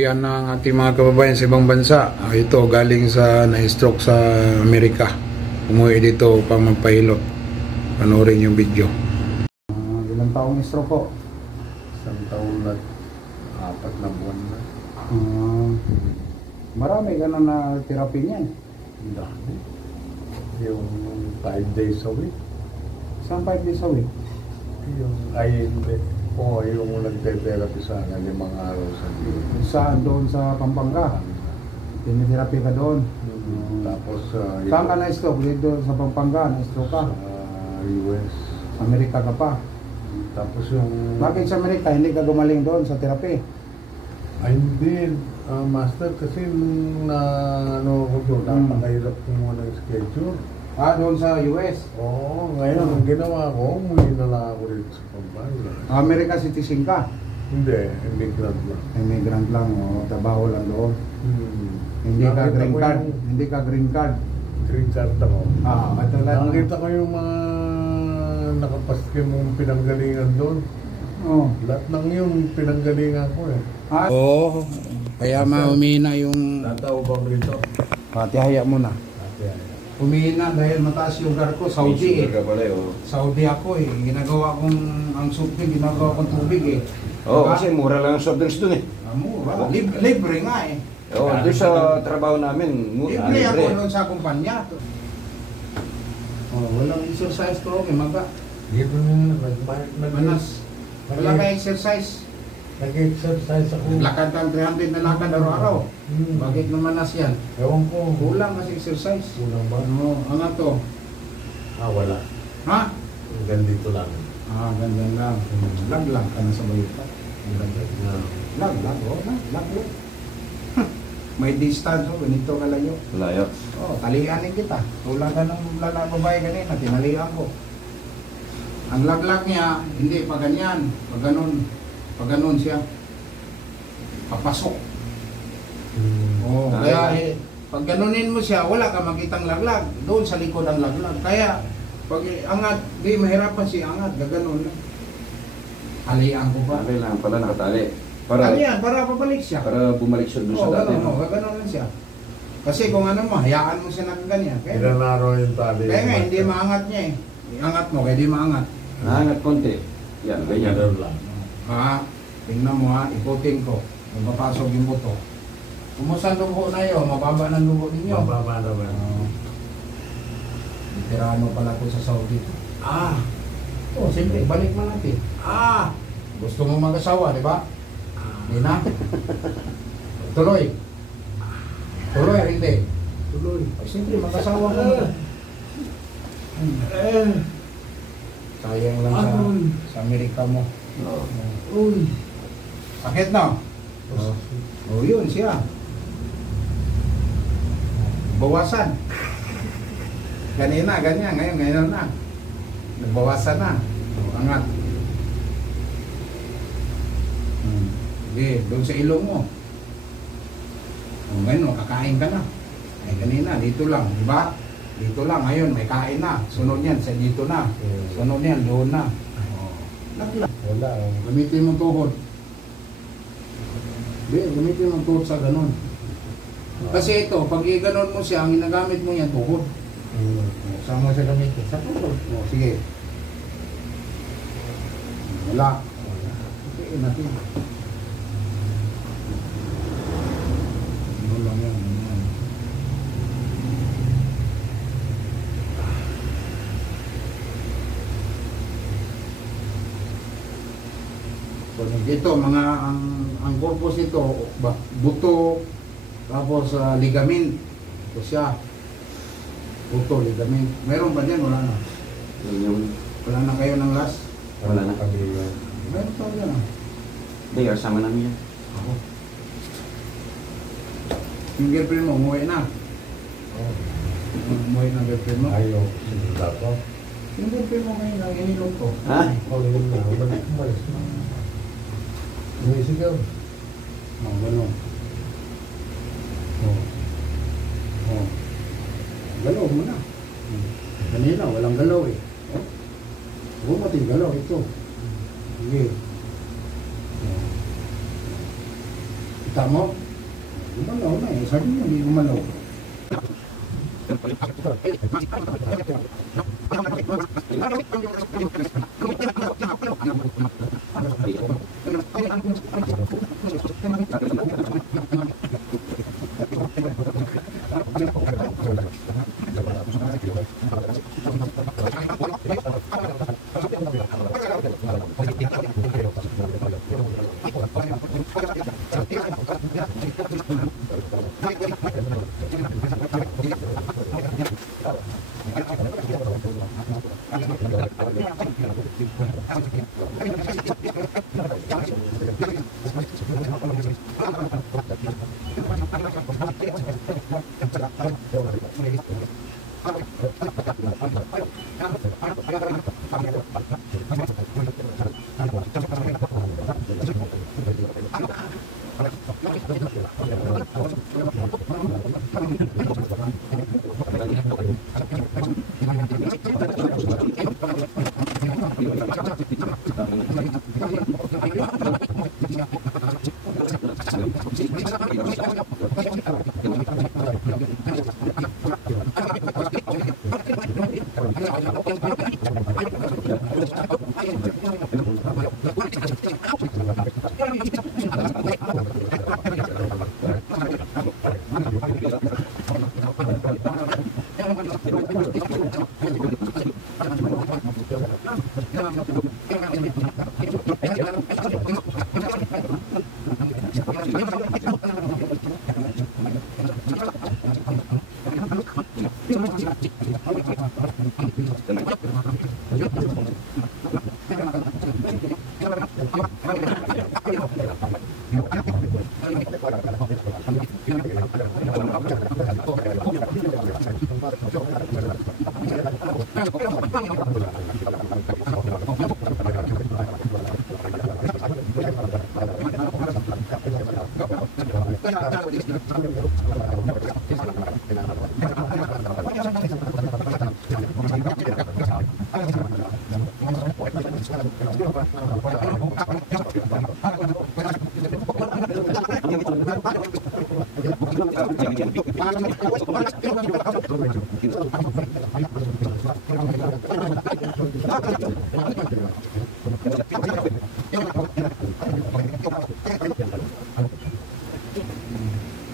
Uwian ng ating mga kababayan sa ibang bansa. Ito galing sa na-stroke sa Amerika. Umuwi dito upang magpahilot. Panoorin yung video. Ilang taong stroke ko? Isang taon na, 4 na buwan na. Marami ka na na-therapy niyan. Dami. Yung 5 days a week. Saan 5 days a week? Yung yung nagte-therapy sa akin 5 araw sa diyo. Saan? Doon sa Pampanga? Tinitherapy ka doon? Tapos saan ka na-stroke? Dito sa Pampanga na-stroke ka? sa US. Sa Amerika ka pa? Tapos yung... Bakit sa Amerika hindi ka gumaling doon sa therapy? Ay hindi, master, kasi nung ako doon, napakahirap ko muna ng schedule. Doon sa US? Oo, ngayon ang ginawa ko, umuwi na lang ako dito sa Pampanga. America citizen ka? Hindi, immigrant lang. Immigrant lang, trabaho lang doon. Hindi ka Nakita green ko card? yung- Hindi ka green card? Green card ako. Katulad ng... Nakita ko yung mga nakapaske mong pinanggalingan doon. Lahat ng yun, pinanggalingan ko eh. Oo, kaya mahumina yung... Tataw bang rito? Patihaya mo na. Ate, Humina dahil mataas yung sugar ko, Saudi eh. Saudi ako eh. Ginagawa kong ang supli, ginagawa kong tubig eh. Oo, Diba? kasi mura lang ang soft drinks dun eh. Mura. Libre nga eh. Oo, doon sa trabaho namin, Libre ako libre. doon sa kumpanya. Walang exercise to, may maga. dito na Manas. Wala ka exercise. nag-exercise ako. Lakad kang 300 na lakad araw-araw. Bakit naman manas yan? Ewan ko. Kulang kasi exercise. Kulang ba? Ano to? Wala. Ha? Hanggang dito lang. Ganda lang. Lag-lag ka na sa bayita. Lag-lag, lag. May distance, ganito kalayo. Layo. Talianin kita. Tulad ka ng babae kanina, tinalian ko. Ang lag-lag niya, hindi, pag ganyan, pag ganun siya, papasok. Kaya pag ganunin mo siya, wala ka makitang laglag. Doon sa likod ang laglag. Kaya, pag angat, di mahirapan siya angat, gaganon lang. Halian ko pa. Kailangan pala nakatali. Para pabalik siya. para bumalik siya doon sa dati. Gaganon lang siya. Kasi kung ano mo, hayaan mo siya ng ganyan. Ilan araw yung tali? Kaya nga, hindi maangat niya eh. Iangat mo, kaya di maangat. Hangat konti. Yan, ganyan. lang. Tingnan mo ikutin ko. Mapapasok yung buto. Kumusta ang dugo na yun? Mababa ng dugo ninyo. Mababa naman. Veterano pala ko sa Saudi. Simple, balik mo natin. Gusto mo mag-asawa, di ba? Hindi na. Tuloy. Tuloy, hindi. Tuloy. Simple, mag-asawa ko na. Sayang lang sa Amerika mo. Sakit na? Yun siya. Bawasan. Ganyan, ngayon na. Nagbawasan na. Angat. Doon sa ilong mo. Ngayon, kakain ka na. Ay, kanina, dito lang, di ba? Dito lang, ngayon, may kain na. Sunod yan, sa dito na. Sunod yan, doon na. Wala. Gamitin mo tuhod. Gamitin mo tuhod sa ganun. Kasi ito, pag i-ganon mo siya, ang ginagamit mo yan, tuhod. Saan mo siya gamitin? Sa tuhod. Sige. Wala. Okay, natin. Ano lang yan. Ito, ang purpose ito, buto, tapos ligament. Ito siya. Buto, ligament. Meron pa dyan? Wala na. Wala na kayo ng last? Wala na. Meron pa dyan. Hindi, kasama namin yan. Ako. Yung girlfriend mo, umuwi na. Umuwi na girlfriend mo. Ayaw. Sinunod ako. Yung girlfriend mo ngayon, ang inilong ko. Yun na. Umalis na. Umisigaw. Ganun. Galaw mo na. Kanina, walang galaw eh. Huwag mating galaw ito. Sige. Kita mo? Gumalaw na eh. Sabi mo, hindi gumalaw.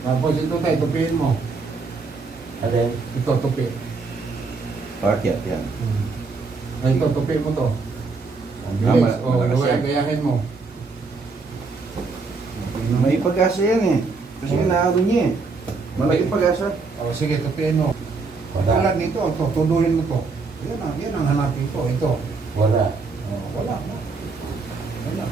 Tapos ito tayo, tupiin mo. Ada. Ito, tupi. Bakit yan? Ay, ito, tupi mo to. Tama, Bilis. O, malakas yan. gayahin mo. May pag-asa yan eh. Kasi naaro niya eh. Malaking pag-asa. O, sige, tupiin mo. Tulad nito, tutuduhin mo to. Yan ang hanapin ko. Ito. Wala. O, wala. Wala.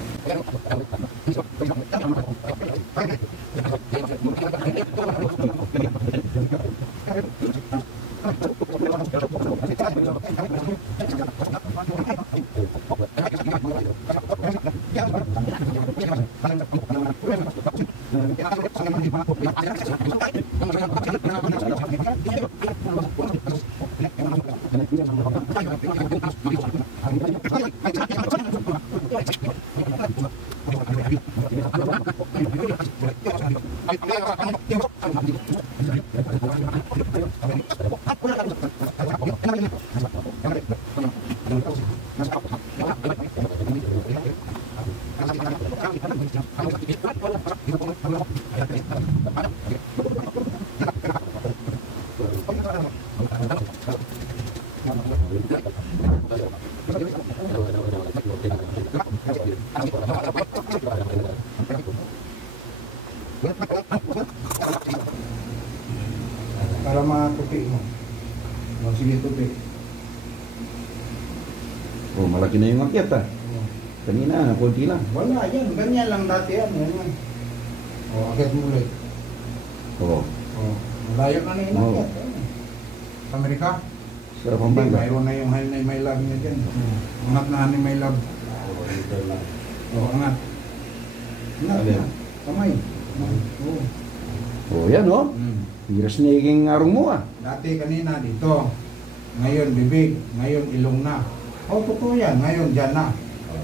Para matupi mo. O, sige, tupi. Oh, malaki na yung akyat ah. Kanina, konti lang. Wala, yan. Ganyan lang dati yan. Yan. O, akit mo ulit. Oo. O, malayo na yung Oo. akit. Amerika? Sa Hindi, Pampanga. mayroon na yung Hanay My Love niya dyan. Angat na Hanay My Love. O, angat. Angat Alin? na. Kamay. Oo. Oh, yan oh. Hiras na yung arong mo ah. Dati kanina dito. Ngayon bibig. Ngayon ilong na. O, totoo yan. Ngayon dyan na.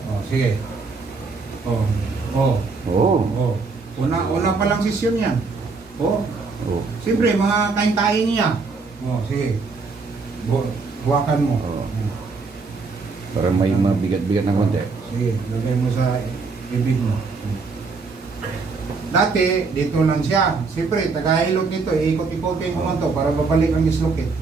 O, sige. O. O. Oo. O. Una pa lang sesyon yan. Oh. Oo. Siyempre, mga kain-tain niya. Oh, sige. Buwakan mo. Oo. Para may mabigat-bigat ng konti. Sige, lagay mo sa bibig mo. Dati, dito lang siya. Siyempre, taga-hilot nito, iikot-ikotin ko man to para babalik ang dislocate.